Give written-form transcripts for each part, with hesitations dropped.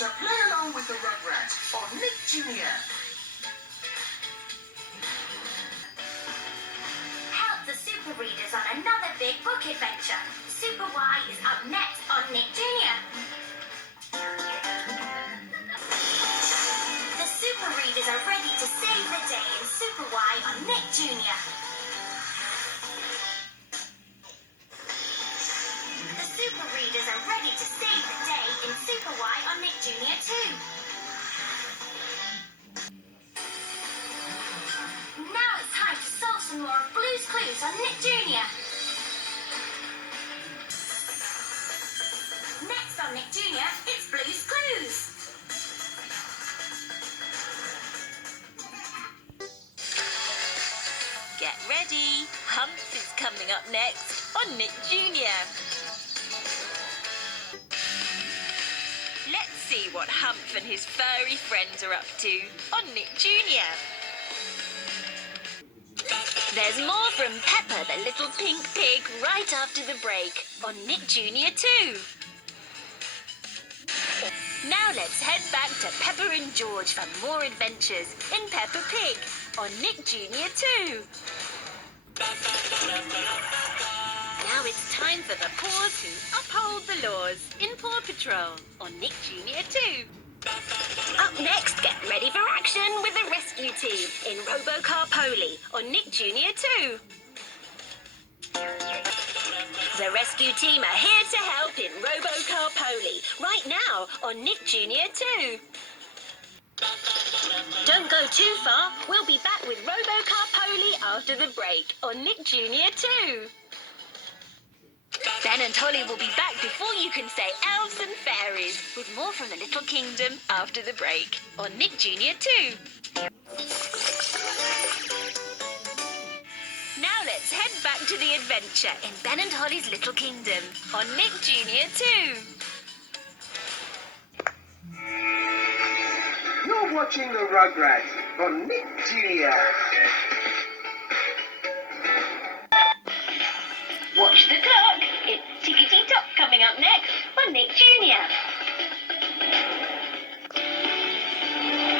to play along with the Rugrats on Nick Jr. Help the Super Readers on another big book adventure. Super Y is up next on Nick Jr. The Super Readers are ready to save the day in Super Y on Nick Jr. The Super Readers are ready to save the day in Super Y on Nick Jr. too. Now it's time to solve some more of Blue's Clues on Nick Jr. Next on Nick Jr., it's Blue's Clues. Get ready, Humps is coming up next on Nick Jr. Let's see what Hump and his furry friends are up to on Nick Jr. There's more from Peppa the Little Pink Pig right after the break on Nick Jr. too. Now let's head back to Peppa and George for more adventures in Peppa Pig on Nick Jr. too. Now it's time for the paws who uphold the laws in Paw Patrol on Nick Jr. too. Up next, get ready for action with the rescue team in Robocar Poli on Nick Jr. too. The rescue team are here to help in Robocar Poli right now on Nick Jr. too. Don't go too far. We'll be back with Robocar Poli after the break on Nick Jr. too. Ben and Holly will be back before you can say elves and fairies with more from the Little Kingdom after the break on Nick Jr. too. Now let's head back to the adventure in Ben and Holly's Little Kingdom on Nick Jr. too. You're watching the Rugrats on Nick Jr. Watch the clock. It's Tickety-Tock coming up next on Nick Jr.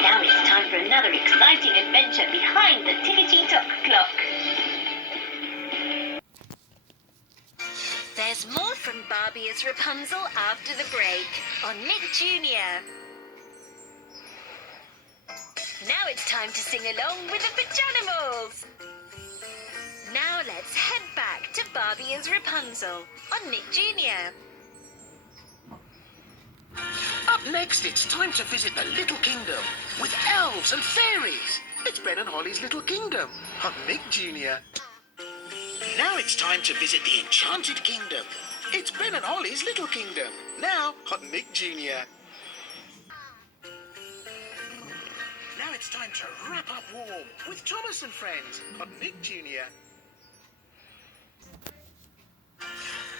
Now it's time for another exciting adventure behind the Tickety-Tock clock. There's more from Barbie as Rapunzel after the break on Nick Jr. Now it's time to sing along with the Pajanimals. Now let's head back to Barbie as Rapunzel on Nick Jr. Up next, it's time to visit the Little Kingdom with elves and fairies. It's Ben and Holly's Little Kingdom on Nick Jr. Now it's time to visit the Enchanted Kingdom. It's Ben and Holly's Little Kingdom, now on Nick Jr. Now it's time to wrap up warm with Thomas and friends on Nick Jr.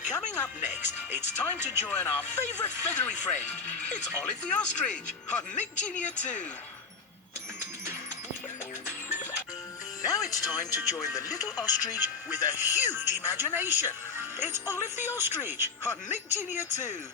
Coming up next, it's time to join our favourite feathery friend. It's Olive the Ostrich on Nick Jr. too. Now it's time to join the little ostrich with a huge imagination. It's Olive the Ostrich on Nick Jr. too.